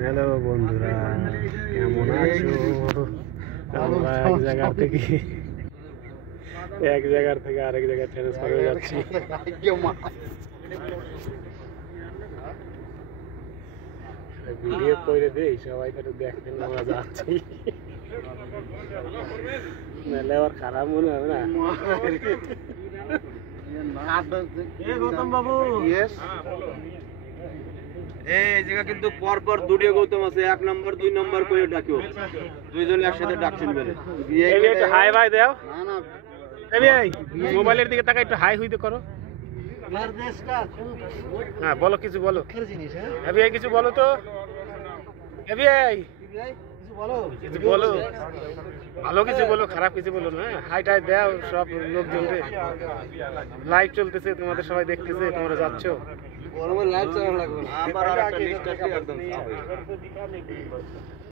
Hello বন্ধুরা, কেমন আছো? আমরা এক জায়গার থেকে আরেক জায়গায় ট্রান্সফার হয়ে যাচ্ছি। ভিডিও করে দেই, সবাই করে দেখেন আমরা যাচ্ছি। নাহলে আবার খারাপ মনে হবে না। গৌতম বাবু, এই জায়গা কিন্তু পরপর দুটো গৌতম আছে, 1 নম্বর 2 নম্বর করে ডাকিও, দুইজন একসাথে ডাকছেন বলে। একটু হাই ভাই দাও। না না, এই মোবাইলের দিকে তাকাই, একটু হাই হইতে করো। হ্যাঁ বলো, কিছু বলো। এবিআই কিছু বলো তো। এবিআই কিছু বলো, ভালো কিছু বলো, খারাপ কিছু বলো না। হাই টাই দাও সব লোকজনকে। লাইভ চলতেছে, তোমাদের সবাই দেখতেছে, তোমরা যাচ্ছ। লাইভ চালানো লাগবে না, আমার আর একটা লিস্ট আছে একদম।